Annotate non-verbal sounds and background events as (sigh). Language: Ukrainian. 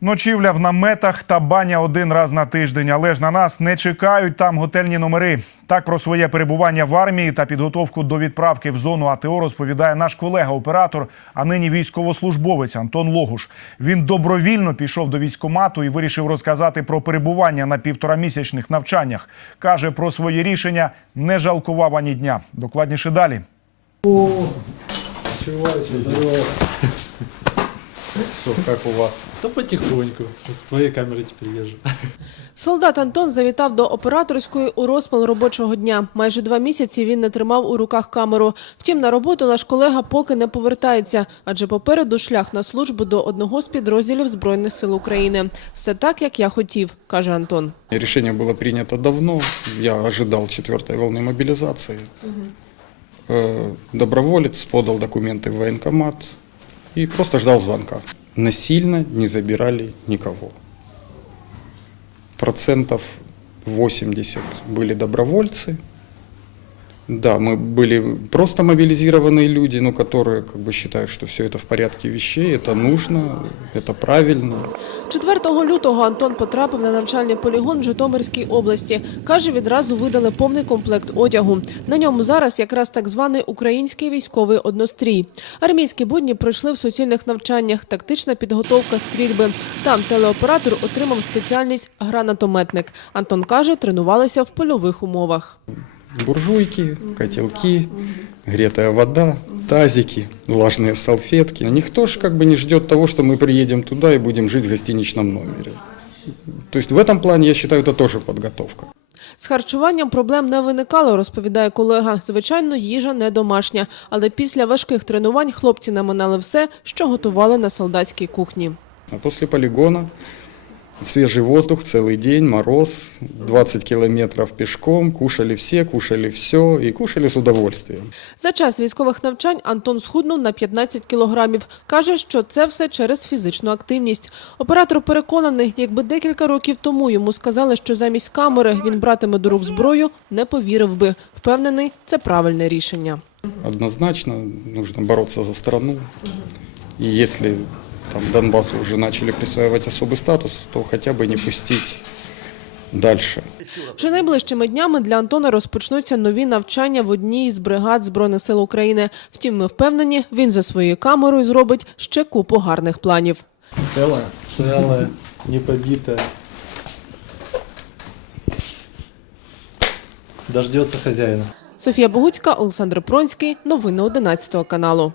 Ночівля в наметах та баня один раз на тиждень, але ж на нас не чекають там готельні номери. Так про своє перебування в армії та підготовку до відправки в зону АТО розповідає наш колега-оператор, а нині військовослужбовець Антон Логуш. Він добровільно пішов до військкомату і вирішив розказати про перебування на півторамісячних навчаннях. каже про своє рішення не жалкував ані дня. Докладніше далі. Здорово. (laughs) Что, как у вас? Да потихоньку. С твоей камеры теперь езжу. Солдат Антон завітав до операторської у розпал робочого дня. Майже два місяці він не тримав у руках камеру. Втім, на роботу наш колега поки не повертається, адже попереду шлях на службу до одного з підрозділів Збройних сил України. Все так, як я хотів, каже Антон. Решение было принято давно. Я ожидал четвертой волны мобилизации. Э, Доброволец подал документы в военкомат и просто ждал звонка. Насильно не забирали никого. Процентов 80 были добровольцы. Да, мы были просто мобилизированные люди, но которые как бы считают, что все это в порядке вещей, это нужно, это правильно. 4 лютого Антон потрапив на навчальний полігон в Житомирській області. Каже, відразу видали повний комплект одягу. На ньому зараз якраз так званий український військовий однострій. Армійські будні пройшли в суцільних навчаннях, тактична підготовка стрільби. Там телеоператор отримав спеціальність гранатометник. Антон каже, тренувалися в польових умовах. буржуйки, котелки, гретая вода, тазики, влажные салфетки. Никто ж как бы не ждет того, что мы приедем туда и будем жить в гостиничном номере. То есть в этом плане, я считаю, это тоже подготовка. З харчуванням проблем не виникало, розповідає колега. Звичайно, їжа не домашня, але після важких тренувань хлопці наминали все, що готували на солдатській кухні. А после полигона свежий воздух, целый день, мороз, 20 километров пешком, кушали все, кушали все и кушали с удовольствием. За час військових навчань Антон схуднув на 15 кілограмів. Каже, що це все через фізичну активність. Оператор переконаний, якби декілька років тому йому сказали, що замість камери він братиме до рук зброю, не повірив би. Впевнений, це правильне рішення. Однозначно нужно бороться за страну. И если там Донбассу уже начали присваивать особый статус, то хотя бы не пустить дальше. Вже найближчими днями для Антона розпочнуться нові навчання в одній із бригад Збройних сил України. Втім, ми впевнені, він за своєю камерою зробить ще купу гарних планів. Целая? Целая, не побитая. Дождется хозяина. Софія Богуцька, Олександр Пронський. Новини 11 каналу.